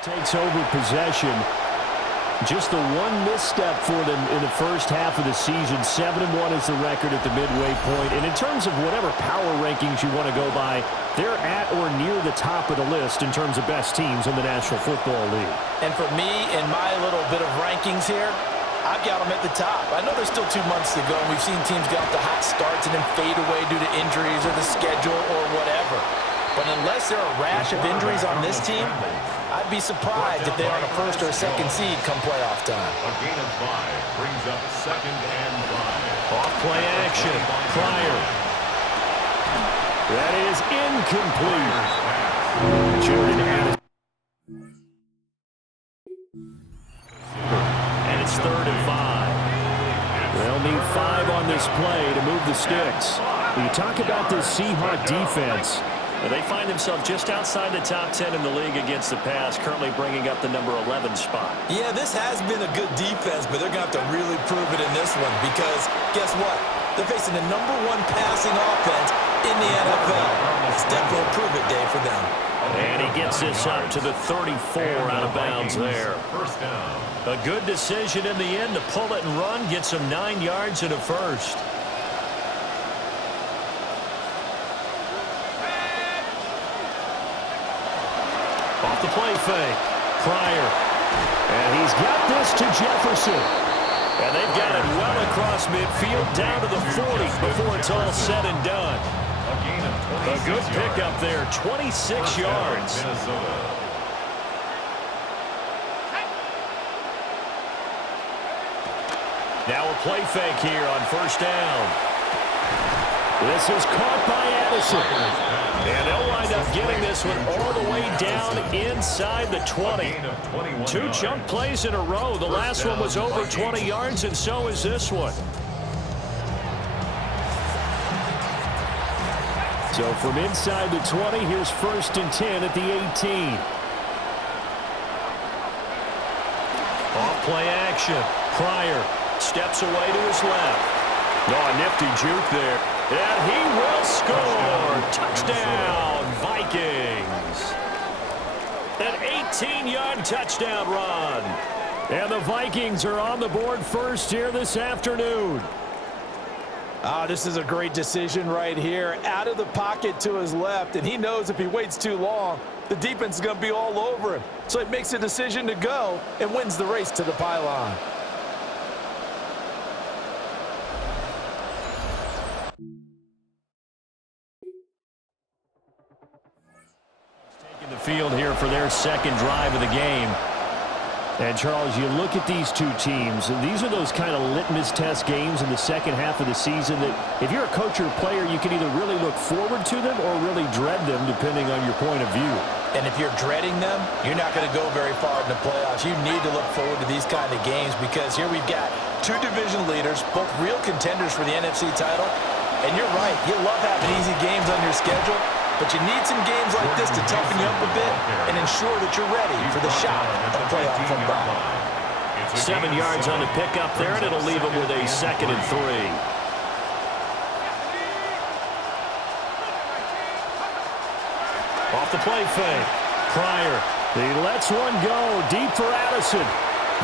Takes over possession. Just the one misstep for them in the first half of the season. 7-1 is the record at the midway point. And in terms of whatever power rankings you want to go by, they're at or near the top of the list in terms of best teams in the National Football League. And for me, in my little bit of rankings here, I've got them at the top. I know there's still 2 months to go, and we've seen teams get off the hot starts and then fade away due to injuries or the schedule or whatever. But unless there are a rash of injuries on this team, I'd be surprised if they're on a first or a second seed come playoff time. A gain of 5 brings up 2nd and 5. Off play action. Pryor. That is incomplete. Jordan Addison. And it's 3rd and 5. They'll need 5 on this play to move the sticks. When you talk about this Seahawk defense, they find themselves just outside the top 10 in the league against the pass, currently bringing up the number 11 spot. Yeah, this has been a good defense, but they're going to have to really prove it in this one because guess what? They're facing the number 1 passing offense in the NFL. It's definitely a prove-it day for them. And he gets this up to the 34 out of bounds there. First down. A good decision in the end to pull it and run, gets him 9 yards and a first. Off the play fake. Pryor. And he's got this to Jefferson. And they've got it well across midfield down to the 40 before it's all said and done. A good pickup there, 26 yards. Now a play fake here on first down. This is caught by Addison. And they'll wind up getting this one all the way down inside the 20. 2 chunk plays in a row. The last one was over 20 yards, and so is this one. So from inside the 20, here's 1st and 10 at the 18. Off play action. Pryor steps away to his left. Oh, a nifty juke there. And he will score. Touchdown, Vikings. An 18-yard touchdown run. And the Vikings are on the board first here this afternoon. This is a great decision right here. Out of the pocket to his left, and he knows if he waits too long, the defense is going to be all over him. So he makes a decision to go and wins the race to the pylon. Taking the field here for their second drive of the game. And, Charles, you look at these 2 teams, and these are those kind of litmus test games in the second half of the season that if you're a coach or a player, you can either really look forward to them or really dread them, depending on your point of view. And if you're dreading them, you're not going to go very far in the playoffs. You need to look forward to these kind of games because here we've got 2 division leaders, both real contenders for the NFC title. And you're right, you love having easy games on your schedule, but you need some games like this to toughen you up a bit and ensure that you're ready for the shock of playoff football. 7 yards on the pickup there, and it'll leave them with a 2nd and 3. Off the play fake. Pryor. He lets one go deep for Addison.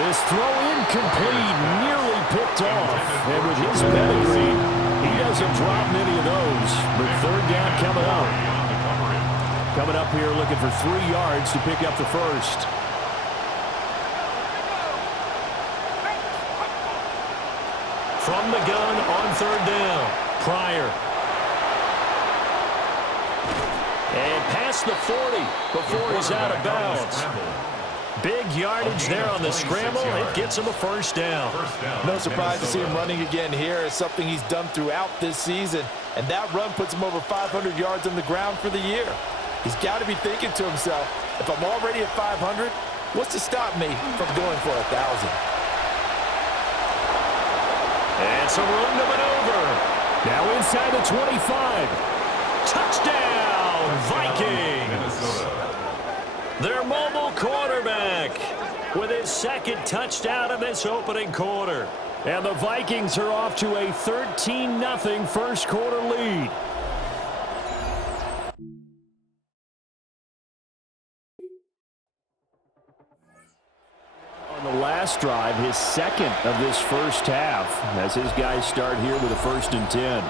This throw incomplete, nearly picked off. And with his pedigree, he doesn't drop many of those. But 3rd down coming up. Coming up here looking for 3 yards to pick up the first. From the gun on 3rd down. Pryor. And past the 40 before he's out of bounds. Big yardage there on the scramble. It gets him a first down. No surprise to see him running again here. It's something he's done throughout this season. And that run puts him over 500 yards on the ground for the year. He's got to be thinking to himself, if I'm already at 500, what's to stop me from going for 1,000? And some room to maneuver. Now inside the 25. Touchdown, Vikings. Their mobile quarterback with his 2nd touchdown of this opening quarter. And the Vikings are off to a 13-0 first quarter lead. last drive, his second of this first half, as his guys start here with a 1st and 10.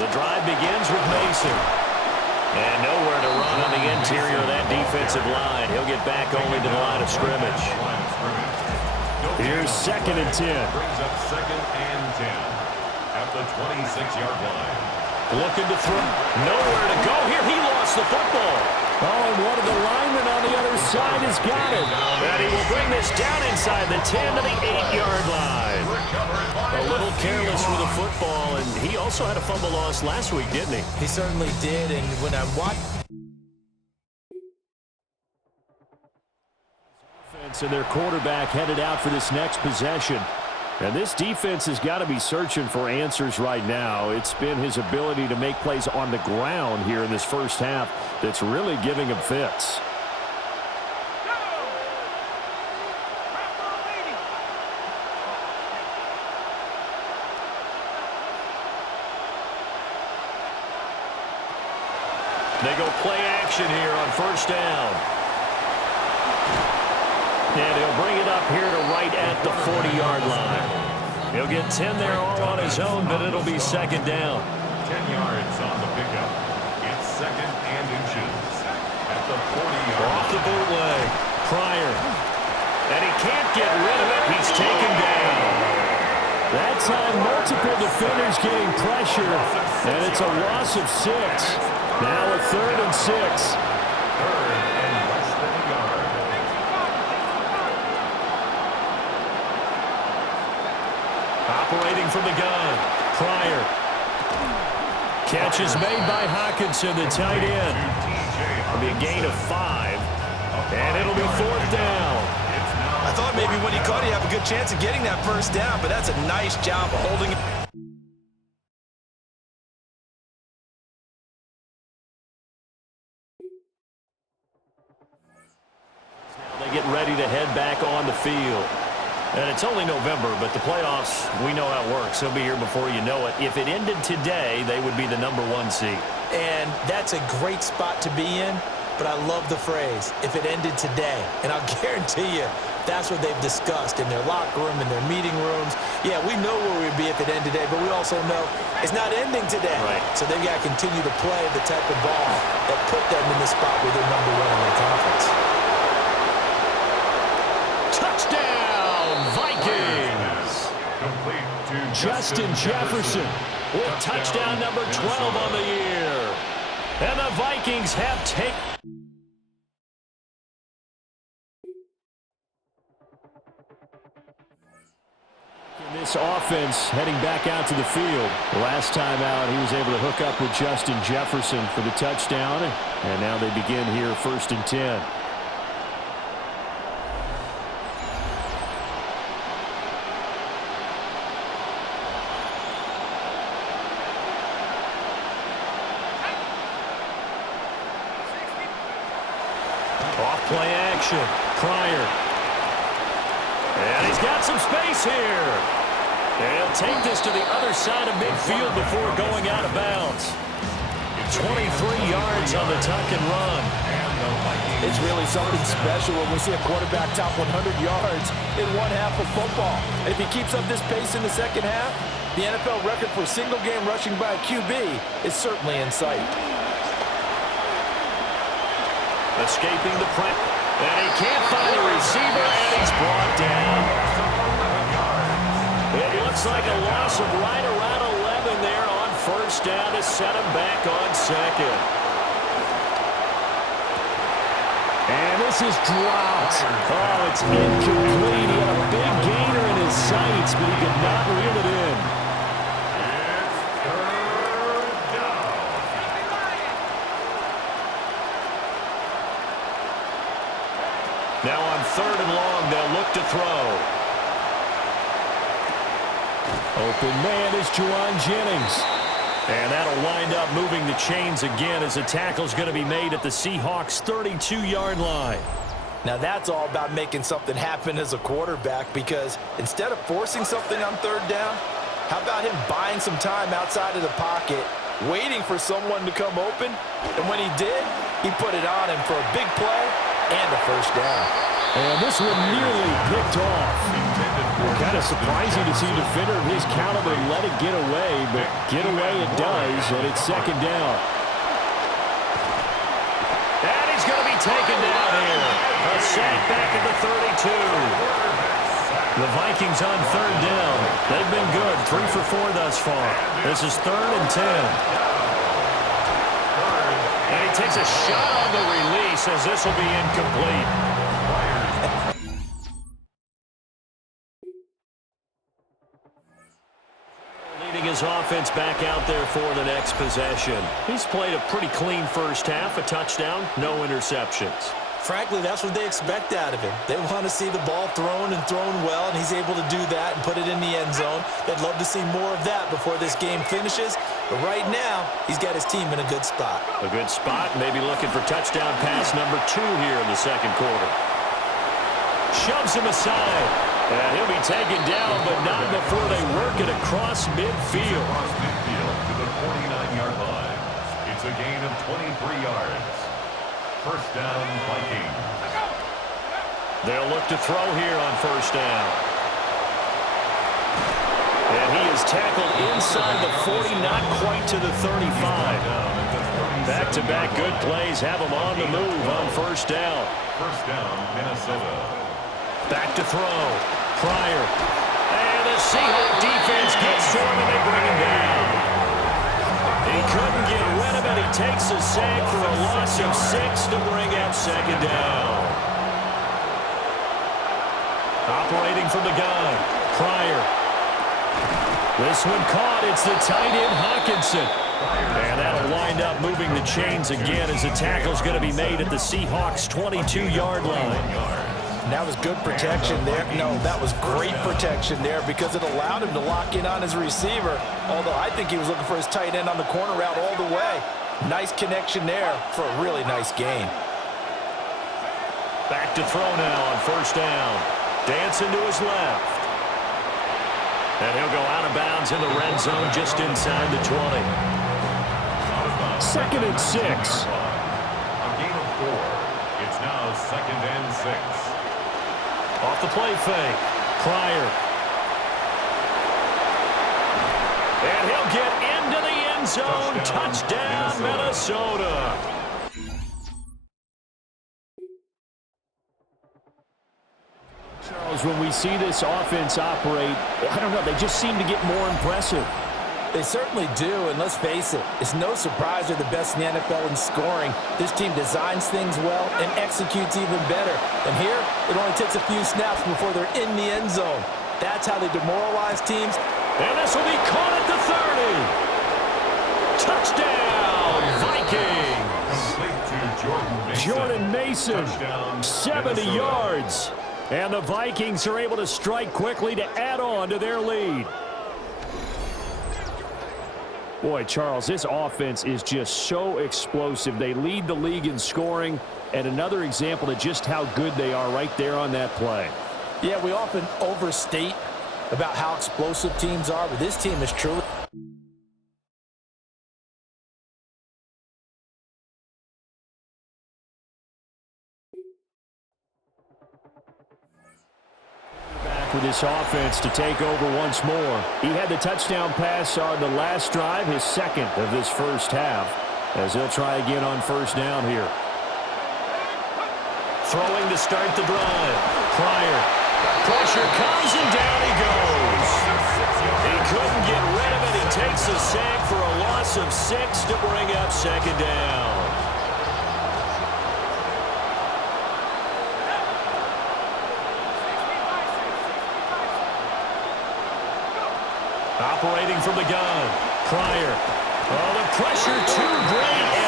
The drive begins with Mason. And nowhere to run on the interior of that defensive line. He'll get back only to the line of scrimmage. Here's 2nd and 10. Brings up 2nd and 10 at the 26-yard line. Looking to throw. Nowhere to go here. He lost the football. Oh, and one of the linemen on the other side has got it. And he will bring this down inside the 10 to the 8-yard line. A little careless with the football, and he also had a fumble loss last week, didn't he? He certainly did, and when I watched And their quarterback headed out for this next possession. And this defense has got to be searching for answers right now. It's been his ability to make plays on the ground here in this first half that's really giving him fits. They go play action here on 1st down. And he'll bring it up here to right at the 40-yard line. He'll get 10 there all on his own, but it'll be 2nd down. 10 yards on the pickup. It's 2nd and inches at the 40-yard line. Off the bootleg. Pryor. And he can't get rid of it. He's taken down. That time, multiple defenders getting pressure, and it's a loss of 6. Now a 3rd and 6. 3rd and less than a yard. Operating from the gun. Pryor. Catch is made by Hockenson, the tight end. It'll be a gain of 5. And it'll be 4th down. I thought maybe when he caught it, you have a good chance of getting that 1st down, but that's a nice job of holding it. They get ready to head back on the field. And it's only November, but the playoffs, we know how it works. They'll be here before you know it. If it ended today, they would be the number 1 seed. And that's a great spot to be in, but I love the phrase, if it ended today. And I'll guarantee you, that's what they've discussed in their locker room, in their meeting rooms. Yeah, we know where we'd be if it ended today, but we also know it's not ending today. Right. So they've got to continue to play the type of ball that put them in the spot where they're number 1 in their conference. Touchdown, Vikings! Complete to Justin Jefferson with touchdown number 12 on the year. And the Vikings have taken... This offense heading back out to the field. Last time out, he was able to hook up with Justin Jefferson for the touchdown. And now they begin here 1st and 10. Play action. Pryor. And he's got some space here. And he'll take this to the other side of midfield before going out of bounds. 23 yards on the tuck and run. It's really something special when we see a quarterback top 100 yards in one half of football. And if he keeps up this pace in the second half, the NFL record for single-game rushing by a QB is certainly in sight. Escaping the press. And he can't find a receiver, and he's brought down. It looks like a loss of right around 11 there on 1st down to set him back on 2nd. And this is dropped. Oh, it's incomplete. He had a big gainer in his sights, but he could not reel it in. Now on 3rd and long, they'll look to throw. Open man is Juwan Jennings. And that'll wind up moving the chains again as the tackle's going to be made at the Seahawks' 32-yard line. Now that's all about making something happen as a quarterback, because instead of forcing something on third down, how about him buying some time outside of the pocket, waiting for someone to come open, and when he did, he put it on him for a big play and a first down. And this one nearly picked off. Kind of surprising to see a defender of his caliber let it get away, but get away it does, and it's second down. And he's going to be taken down here. A sack back at the 32. The Vikings on third down. They've been good, 3 for 4 thus far. This is 3rd and 10. And he takes a shot on the release as this will be incomplete. His offense back out there for the next possession. He's played a pretty clean first half, a touchdown, no interceptions. Frankly, that's what they expect out of him. They want to see the ball thrown and thrown well, and he's able to do that and put it in the end zone. They'd love to see more of that before this game finishes, but right now, he's got his team in a good spot. A good spot, maybe looking for touchdown pass number 2 here in the second quarter. Shoves him aside. And he'll be taken down, but not before they work it across midfield. Across midfield to the 49-yard line. It's a gain of 23 yards. First down, Vikings. They'll look to throw here on first down. And he is tackled inside the 40, not quite to the 35. Back-to-back good plays have him on the move on first down. First down, Minnesota. Back to throw. Pryor. And the Seahawks defense gets to him and they bring him down. He couldn't get rid of it. He takes a sack for a loss of 6 to bring up second down. Operating from the gun. Pryor. This one caught. It's the tight end Hockenson. And that'll wind up moving the chains again as the tackle's going to be made at the Seahawks' 22-yard line. That was good protection there. No, that was great protection there because it allowed him to lock in on his receiver, although I think he was looking for his tight end on the corner route all the way. Nice connection there for a really nice gain. Back to throw now on first down. Dancing to his left. And he'll go out of bounds in the red zone just inside the 20. Second and 6. A gain of 4. It's now second and 6. Off the play fake. Pryor. And he'll get into the end zone. Touchdown, Minnesota. Charles, when we see this offense operate, I don't know, they just seem to get more impressive. They certainly do, and let's face it, it's no surprise they're the best in the NFL in scoring. This team designs things well and executes even better. And here, it only takes a few snaps before they're in the end zone. That's how they demoralize teams. And this will be caught at the 30. Touchdown, Vikings! Jordan Mason, 70 yards. And the Vikings are able to strike quickly to add on to their lead. Boy, Charles, this offense is just so explosive. They lead the league in scoring, and another example of just how good they are right there on that play. Yeah, we often overstate about how explosive teams are, but this team is truly... With this offense to take over once more. He had the touchdown pass on the last drive, his second of this first half, as he'll try again on first down here. Throwing to start the drive. Pryor. Pressure comes and down he goes. He couldn't get rid of it. He takes a sack for a loss of 6 to bring up second down. Operating from the gun. Pryor. Oh, the pressure too great,